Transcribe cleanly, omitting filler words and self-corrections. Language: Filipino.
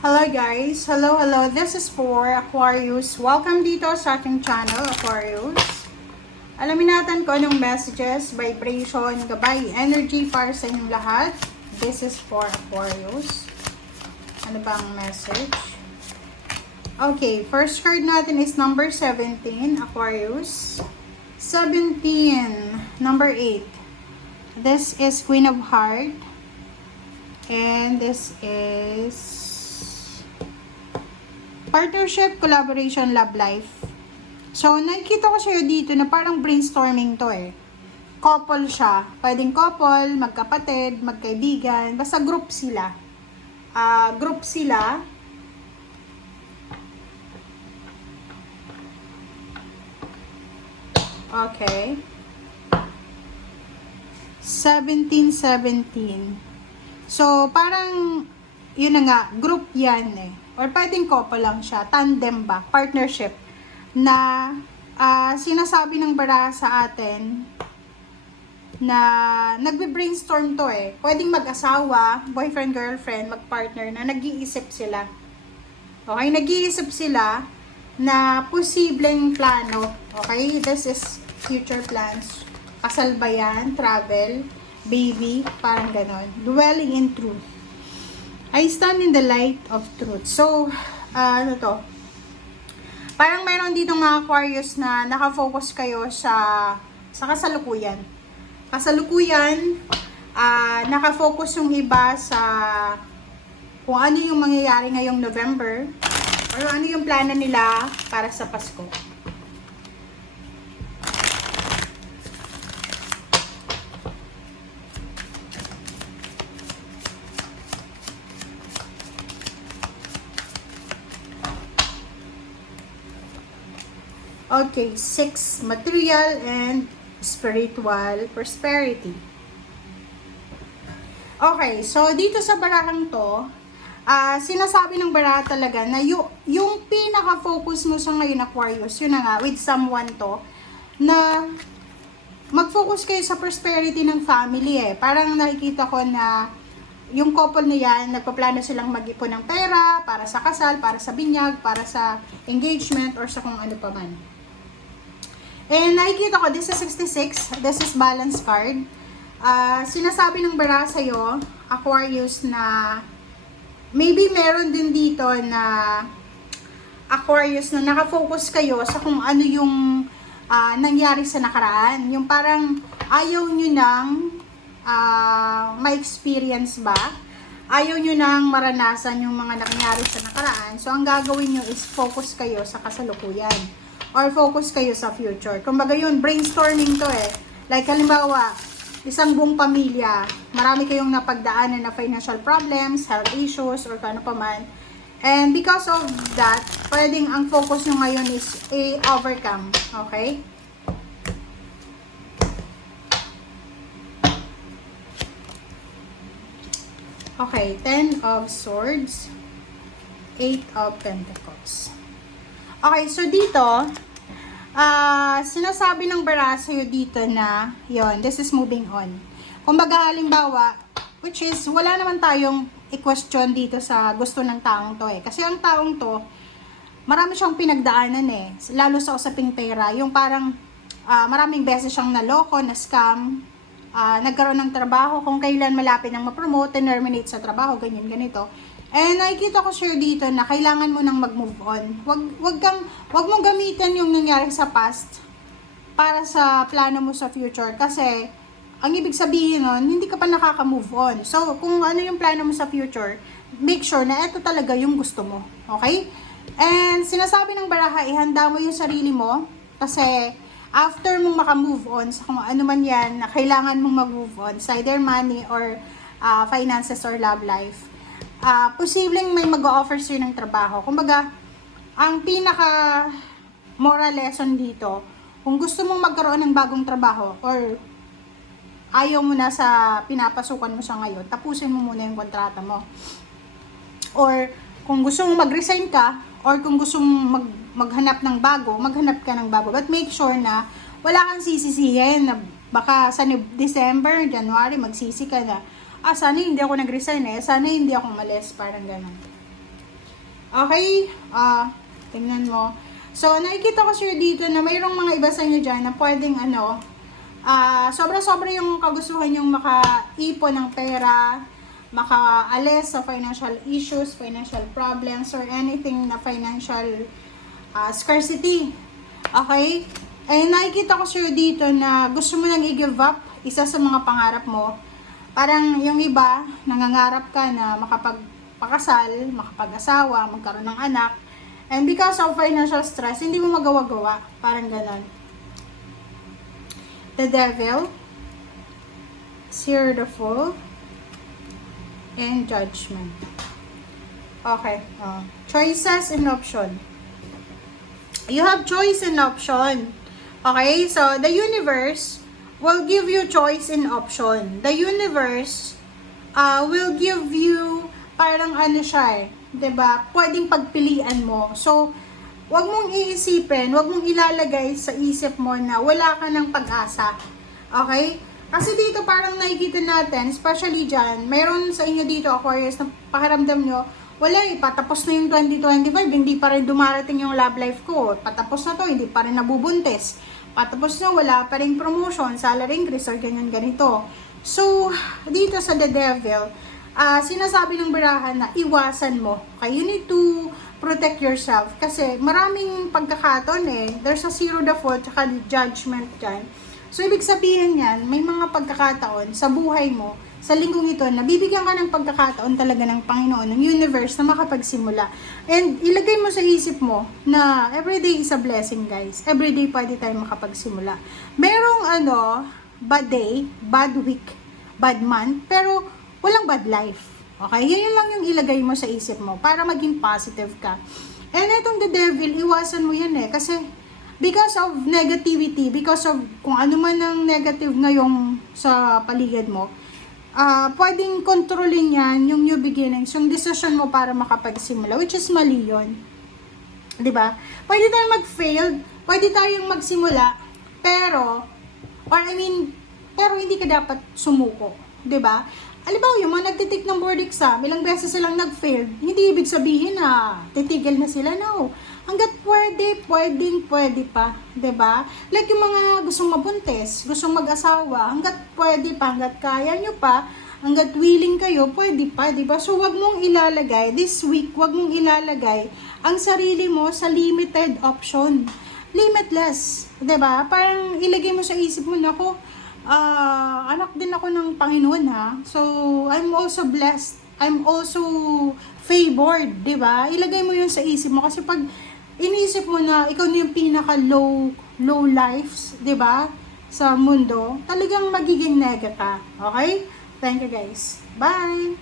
Hello guys! Hello! This is for Aquarius. Welcome dito sa ating channel, Aquarius. Alamin natin kung anong messages, vibration, gabay, energy para sa inyong lahat. This is for Aquarius. Ano ba ang message? Okay, first card natin is number 17, Aquarius. 17, number 8. This is Queen of Hearts. And this is partnership, collaboration, love life. So, nakikita ko sa'yo dito na parang brainstorming to eh. Couple siya. Pwedeng couple, magkapatid, magkaibigan. Basta group sila. Group sila. Okay. 17. So, parang, yun na nga, group yan eh. Or pwedeng couple lang siya, tandem ba, partnership, na sinasabi ng bara sa atin na nagbe-brainstorm to eh. Pwedeng mag-asawa, boyfriend, girlfriend, mag-partner na nag-iisip sila. Okay, nag-iisip sila na posibleng plano. Okay, this is future plans. Kasal ba yan? Travel? Baby, parang ganon. Dwelling in truth. I stand in the light of truth. So, ano to? Parang mayroon dito mga Aquarius na nakafocus kayo sa kasalukuyan. Kasalukuyan, nakafocus yung iba sa kung ano yung mangyayari ngayong November or ano yung plano nila para sa Pasko. Okay, 6, material and spiritual prosperity. Okay, so dito sa barahang to, sinasabi ng baraha talaga na yung pinaka-focus mo sa ngayon, Aquarius, yun na nga, with someone to, na mag-focus kayo sa prosperity ng family eh. Parang nakikita ko na yung couple na yan, nagpaplano silang mag-ipon ng pera para sa kasal, para sa binyag, para sa engagement, or sa kung ano pa man. And nakikita ko, this is 66. This is balance card. Sinasabi ng bara sa'yo, Aquarius, na maybe meron din dito na Aquarius na nakafocus kayo sa kung ano yung nangyari sa nakaraan. Yung parang ayaw nyo nang ma-experience ba? Ayaw nyo nang maranasan yung mga nangyari sa nakaraan. So, ang gagawin nyo is focus kayo sa kasalukuyan. Or focus kayo sa future. Kumbaga yun, brainstorming to eh. Like halimbawa, isang buong pamilya, marami kayong napagdaanan na financial problems, health issues, or ano pa man. And because of that, pwedeng ang focus nyo ngayon is overcome. Okay? Okay, 10 of Swords, 8 of Pentacles. Okay, so dito, sinasabi ng bara sa'yo dito na, yon, this is moving on. Kumbaga, halimbawa, which is, wala naman tayong i-question dito sa gusto ng taong to eh. Kasi ang taong to, marami siyang pinagdaanan eh. Lalo sa usaping pera. Yung parang, maraming beses siyang naloko, na-scam, nagkaroon ng trabaho, kung kailan malapit nang ma-promote, terminate sa trabaho, ganyan, ganito. And nakikita ko sure dito na kailangan mo nang mag-move on. Wag mong gamitin yung nangyari sa past para sa plano mo sa future. Kasi, ang ibig sabihin nun, hindi ka pa nakaka-move on. So, kung ano yung plano mo sa future, make sure na ito talaga yung gusto mo. Okay? And sinasabi ng baraha, ihanda mo yung sarili mo. Kasi, after mong maka-move on sa kung ano man yan na kailangan mong mag-move on, sa either money or finances or love life, posibleng may mag-o-offer sa'yo ng trabaho. Kumbaga, ang pinaka moral lesson dito, kung gusto mong magkaroon ng bagong trabaho or ayaw mo na sa pinapasukan mo sa ngayon, tapusin mo muna yung kontrata mo. Or kung gusto mong mag-resign ka, or kung gusto mong maghanap ng bago, maghanap ka ng bago. But make sure na wala kang sisisihin na baka sa December, January, magsisi ka na, sana hindi ako nag-resign eh, sana hindi ako malis, parang gano'n. Okay? Tingnan mo. So, nakikita ko sir dito na mayroong mga iba sa inyo dyan na pwedeng sobra-sobra yung kagustuhan yung makaipon ng pera, makaalis sa financial issues, financial problems, or anything na financial scarcity. Okay? Eh, nakikita ko sir dito na gusto mo nang i-give up isa sa mga pangarap mo. Parang yung iba, nangangarap ka na makapagpakasal, makapag-asawa, magkaroon ng anak. And because of financial stress, hindi mo magawa-gawa. Parang ganon. The Devil, Seer the Fool, and Judgment. Okay. Choices and option. You have choice and option. Okay? So, the universe will give you choice and option. The universe will give you parang siya 'di ba? Pwedeng pagpilian mo. So, wag mong iisipin, wag mong ilalagay sa isip mo na wala ka ng pag-asa. Okay? Kasi dito parang nakikita natin, especially dyan, mayroon sa inyo dito, Aquarius, na pakiramdam nyo, wala patapos na yung 2025, hindi pa rin dumarating yung love life ko. Patapos na to, hindi pa rin nabubuntis. Patapos na, wala pa rin promotion, salary increase, or ganyan ganito. So, dito sa The Devil, sinasabi ng barahan na iwasan mo. Okay, you need to protect yourself. Kasi maraming pagkakataon there's a zero the fault, tsaka judgment dyan. So, ibig sabihin yan, may mga pagkakataon sa buhay mo, sa linggong ito, na bibigyan ka ng pagkakataon talaga ng Panginoon, ng universe, na makapagsimula. And ilagay mo sa isip mo na everyday is a blessing, guys. Everyday pwede tayo makapagsimula. Merong bad day, bad week, bad month, pero walang bad life. Okay? Yun lang yung ilagay mo sa isip mo para maging positive ka. And itong The Devil, iwasan mo yan kasi because of negativity, because of kung ano man ang negative ngayong sa paligid mo, pwedeng kontrolin yan yung new beginnings, yung decision mo para makapagsimula, which is mali yun. Diba? Pwede tayong mag-fail, pwede tayong magsimula, pero hindi ka dapat sumuko. Diba? Alibaw, yung mga nagtitik ng board exam, ilang beses silang nag-fail, hindi ibig sabihin na titigil na sila, no. Hanggat pwede pa, 'di ba? Like yung mga gustong mabuntis, gustong mag-asawa, hanggat pwede pa, hanggat kaya nyo pa, hanggat willing kayo, pwede pa, 'di ba? So wag mong ilalagay this week, wag mong ilalagay ang sarili mo sa limited option. Limitless, 'di ba? Parang ilagay mo sa isip mo na anak din ako ng Panginoon ha. So I'm also blessed. I'm also favored, 'di ba? Ilagay mo 'yun sa isip mo kasi pag inisip mo na ikaw na yung pinaka low lives, 'di ba? Sa mundo, talagang magiging nega ka. Okay? Thank you guys. Bye.